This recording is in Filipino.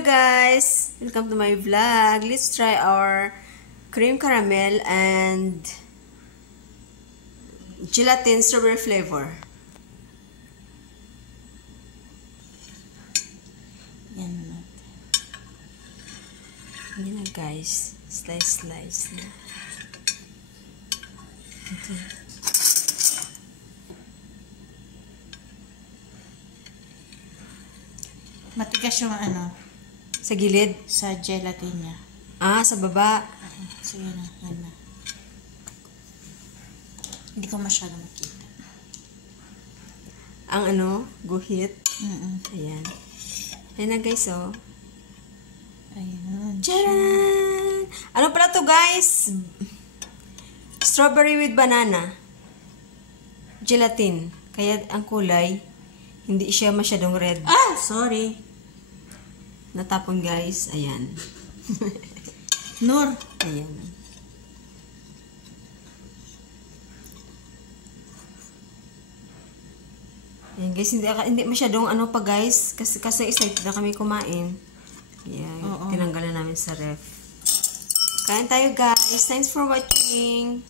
Hello guys! Welcome to my vlog. Let's try our cream caramel and gelatin strawberry flavor. Yan na. Yan na guys. Slice na. Okay. Matigas yung ano, Sa gilid? sa gelatin niya. Ah, sa baba. Sige na, yan na. Hindi ko masyado makita. Ang ano, guhit. Ayan. Ayan. Ayan na guys, oh. Ayan. Tcharan! Ano pala to guys? Strawberry with banana. Gelatin. Kaya ang kulay, hindi siya masyadong red. Ah! Sorry. Natapon guys. Ayan. Nur. Ayan. Ayan guys, hindi masyadong ano pa guys. Kasi excited na kami kumain. Ayan. Oo. Tinanggalan namin sa ref. Kain tayo guys. Thanks for watching.